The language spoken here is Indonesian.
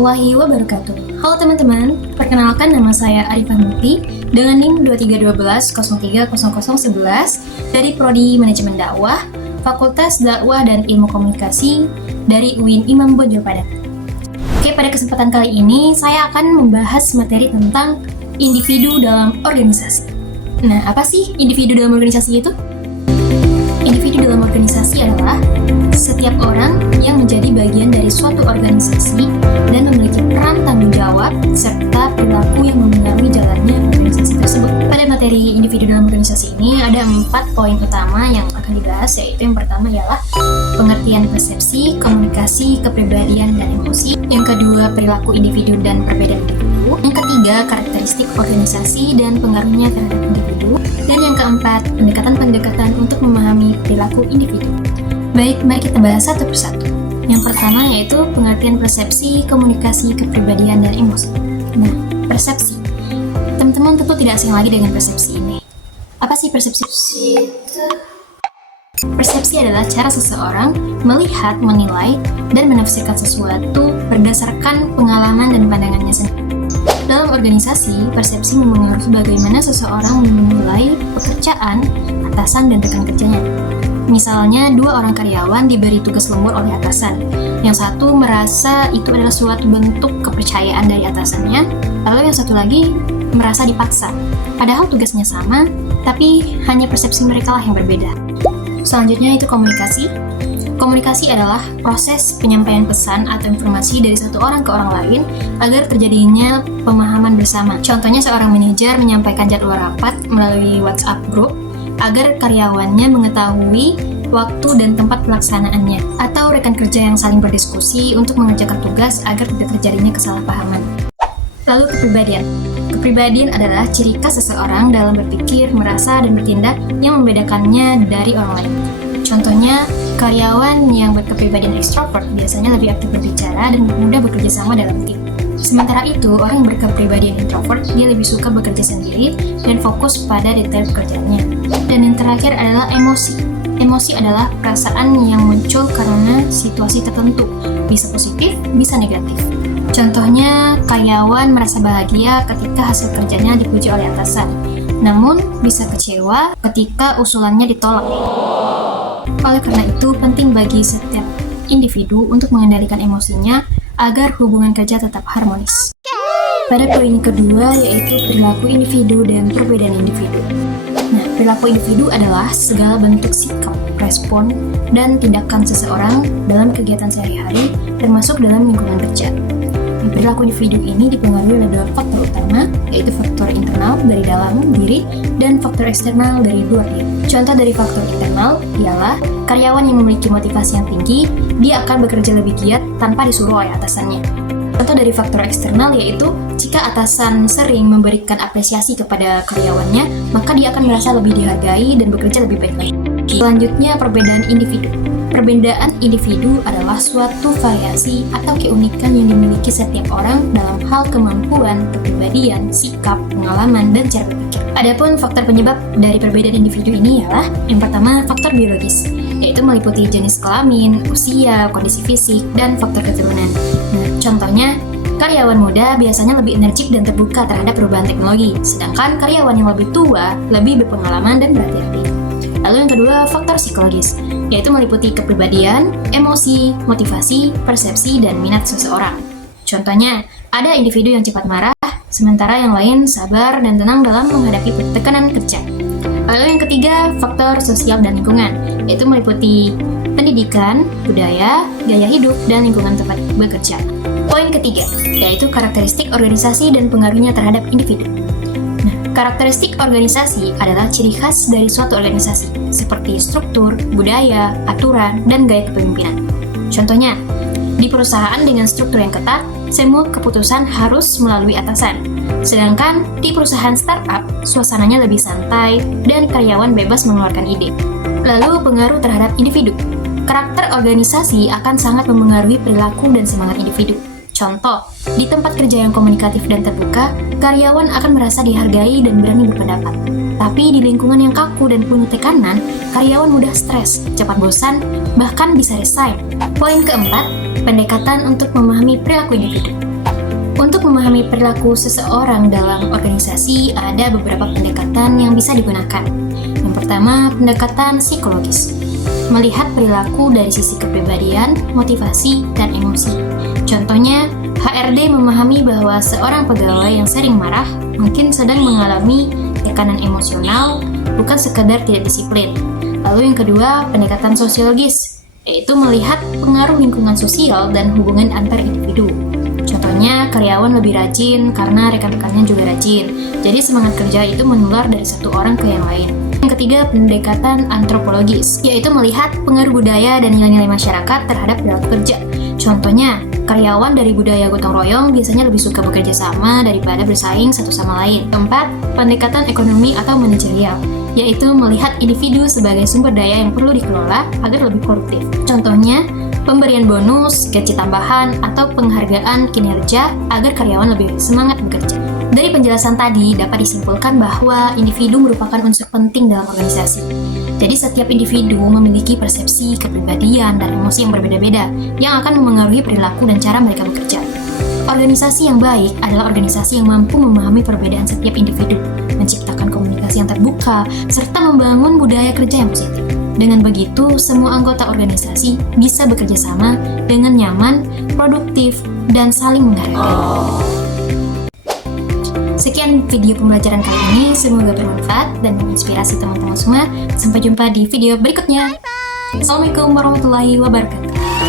warahmatullahi wabarakatuh. Halo teman-teman, perkenalkan nama saya Arifah Muti dengan NIM 2312030011 dari Prodi Manajemen Dakwah, Fakultas Dakwah dan Ilmu Komunikasi dari UIN Imam Bonjol Padang. Oke, pada kesempatan kali ini saya akan membahas materi tentang individu dalam organisasi. Nah, apa sih individu dalam organisasi itu? Individu dalam organisasi adalah setiap orang yang menjadi bagian dari suatu organisasi dan memiliki peran tanggung jawab serta perilaku yang memengaruhi jalannya organisasi tersebut. Pada materi individu dalam organisasi ini ada 4 poin utama yang akan dibahas, yaitu yang pertama ialah pengertian persepsi, komunikasi, kepribadian, dan emosi. Yang kedua, perilaku individu dan perbedaan individu. Yang ketiga, karakteristik organisasi dan pengaruhnya terhadap individu. Dan yang keempat, pendekatan-pendekatan untuk memahami perilaku individu. Baik, mari kita bahas satu persatu. Yang pertama yaitu pengertian persepsi, komunikasi, kepribadian, dan emosi. Nah, persepsi. Teman-teman tentu tidak asing lagi dengan persepsi ini. Apa sih persepsi? Persepsi adalah cara seseorang melihat, menilai, dan menafsirkan sesuatu berdasarkan pengalaman dan pandangannya sendiri. Dalam organisasi, persepsi mempengaruhi bagaimana seseorang menilai pekerjaan, atasan, dan rekan kerjanya. Misalnya, 2 orang karyawan diberi tugas lembur oleh atasan. Yang satu merasa itu adalah suatu bentuk kepercayaan dari atasannya, lalu yang satu lagi merasa dipaksa. Padahal tugasnya sama, tapi hanya persepsi mereka lah yang berbeda. Selanjutnya itu komunikasi. Komunikasi adalah proses penyampaian pesan atau informasi dari satu orang ke orang lain agar terjadinya pemahaman bersama. Contohnya seorang manajer menyampaikan jadwal rapat melalui WhatsApp group agar karyawannya mengetahui waktu dan tempat pelaksanaannya, atau rekan kerja yang saling berdiskusi untuk mengerjakan tugas agar tidak terjadinya kesalahpahaman. Lalu kepribadian. Kepribadian adalah ciri khas seseorang dalam berpikir, merasa, dan bertindak yang membedakannya dari orang lain. Contohnya, karyawan yang berkepribadian ekstrovert biasanya lebih aktif berbicara dan mudah bekerja sama dalam tim. Sementara itu, orang yang berkepribadian introvert, dia lebih suka bekerja sendiri dan fokus pada detail pekerjaannya. Dan yang terakhir adalah emosi. Emosi adalah perasaan yang muncul karena situasi tertentu, bisa positif, bisa negatif. Contohnya, karyawan merasa bahagia ketika hasil kerjanya dipuji oleh atasan, namun bisa kecewa ketika usulannya ditolak. Oleh karena itu, penting bagi setiap individu untuk mengendalikan emosinya agar hubungan kerja tetap harmonis. Pada poin kedua yaitu perilaku individu dan perbedaan individu. Nah, perilaku individu adalah segala bentuk sikap, respon, dan tindakan seseorang dalam kegiatan sehari-hari, termasuk dalam lingkungan kerja. Perilaku individu ini dipengaruhi oleh 2 faktor utama, yaitu faktor internal dari dalam diri dan faktor eksternal dari luar diri. Contoh dari faktor internal ialah karyawan yang memiliki motivasi yang tinggi, dia akan bekerja lebih giat tanpa disuruh oleh atasannya. Contoh dari faktor eksternal yaitu jika atasan sering memberikan apresiasi kepada karyawannya, maka dia akan merasa lebih dihargai dan bekerja lebih baik lagi. Selanjutnya, perbedaan individu. Perbedaan individu adalah suatu variasi atau keunikan yang dimiliki setiap orang dalam hal kemampuan, kepribadian, sikap, pengalaman, dan cara berpikir. Adapun faktor penyebab dari perbedaan individu ini ialah yang pertama, faktor biologis, yaitu meliputi jenis kelamin, usia, kondisi fisik, dan faktor keturunan. Nah, contohnya, karyawan muda biasanya lebih energik dan terbuka terhadap perubahan teknologi, sedangkan karyawan yang lebih tua lebih berpengalaman dan berhati-hati. Lalu yang kedua, faktor psikologis, yaitu meliputi kepribadian, emosi, motivasi, persepsi, dan minat seseorang. Contohnya, ada individu yang cepat marah, sementara yang lain sabar dan tenang dalam menghadapi tekanan kerja. Lalu yang ketiga, faktor sosial dan lingkungan, yaitu meliputi pendidikan, budaya, gaya hidup, dan lingkungan tempat bekerja. Poin ketiga, yaitu karakteristik organisasi dan pengaruhnya terhadap individu. Karakteristik organisasi adalah ciri khas dari suatu organisasi, seperti struktur, budaya, aturan, dan gaya kepemimpinan. Contohnya, di perusahaan dengan struktur yang ketat, semua keputusan harus melalui atasan. Sedangkan di perusahaan startup, suasananya lebih santai dan karyawan bebas mengeluarkan ide. Lalu pengaruh terhadap individu. Karakter organisasi akan sangat mempengaruhi perilaku dan semangat individu. Contoh, di tempat kerja yang komunikatif dan terbuka, karyawan akan merasa dihargai dan berani berpendapat. Tapi di lingkungan yang kaku dan penuh tekanan, karyawan mudah stres, cepat bosan, bahkan bisa resign. Poin keempat, pendekatan untuk memahami perilaku individu. Untuk memahami perilaku seseorang dalam organisasi, ada beberapa pendekatan yang bisa digunakan. Yang pertama, pendekatan psikologis. Melihat perilaku dari sisi kepribadian, motivasi, dan emosi. Contohnya, HRD memahami bahwa seorang pegawai yang sering marah mungkin sedang mengalami tekanan emosional, bukan sekadar tidak disiplin. Lalu yang kedua, pendekatan sosiologis, yaitu melihat pengaruh lingkungan sosial dan hubungan antar individu. Contohnya, karyawan lebih rajin karena rekan-rekannya juga rajin. Jadi semangat kerja itu menular dari satu orang ke yang lain. Yang ketiga, pendekatan antropologis, yaitu melihat pengaruh budaya dan nilai-nilai masyarakat terhadap perilaku kerja. Contohnya, karyawan dari budaya gotong royong biasanya lebih suka bekerja sama daripada bersaing satu sama lain. Keempat, pendekatan ekonomi atau manajerial, yaitu melihat individu sebagai sumber daya yang perlu dikelola agar lebih produktif. Contohnya, pemberian bonus, gaji tambahan, atau penghargaan kinerja agar karyawan lebih semangat bekerja. Dari penjelasan tadi dapat disimpulkan bahwa individu merupakan unsur penting dalam organisasi. Jadi setiap individu memiliki persepsi, kepribadian, dan emosi yang berbeda-beda yang akan memengaruhi perilaku dan cara mereka bekerja. Organisasi yang baik adalah organisasi yang mampu memahami perbedaan setiap individu, menciptakan komunikasi yang terbuka, serta membangun budaya kerja yang positif. Dengan begitu, semua anggota organisasi bisa bekerja sama dengan nyaman, produktif, dan saling menghargai. Sekian video pembelajaran kali ini, semoga bermanfaat dan menginspirasi teman-teman semua. Sampai jumpa di video berikutnya. Assalamualaikum warahmatullahi wabarakatuh.